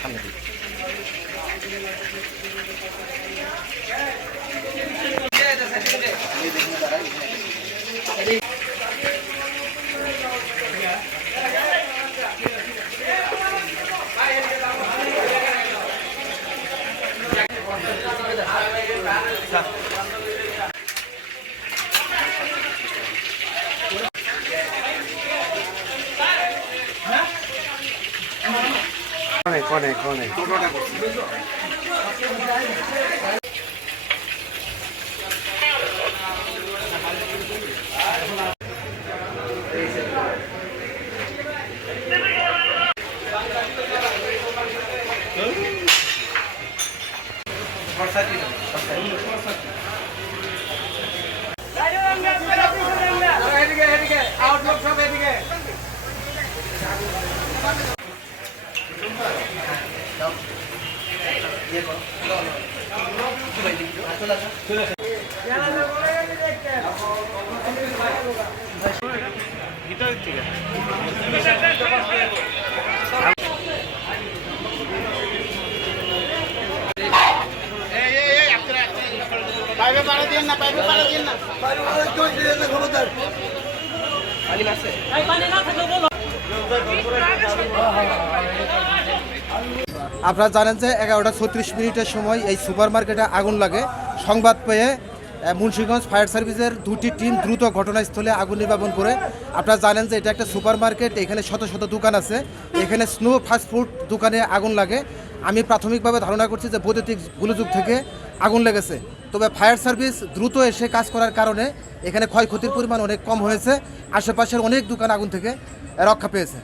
সামনে দিকে। কোনে আউটলুক সব এদিকে। পাইপে পানি দিন না, পাইপে পানি দিন না, খবরদার। আপনারা জানেন যে 11:36 সময় এই সুপার মার্কেটে আগুন লাগে। সংবাদ পেয়ে মুন্সিগঞ্জ ফায়ার সার্ভিসের 2টি টিম দ্রুত ঘটনাস্থলে আগুন নির্বাপন করে। আপনারা জানেন যে এটা একটা সুপার মার্কেট, এখানে শত শত দোকান আছে। এখানে স্নো ফাস্টফুড দোকানে আগুন লাগে। আমি প্রাথমিকভাবে ধারণা করছি যে বৈদ্যুতিক গোলযোগ থেকে আগুন লেগেছে। তবে ফায়ার সার্ভিস দ্রুত এসে কাজ করার কারণে এখানে ক্ষয়ক্ষতির পরিমাণ অনেক কম হয়েছে। আশেপাশের অনেক দোকান আগুন থেকে রক্ষা পেয়েছে।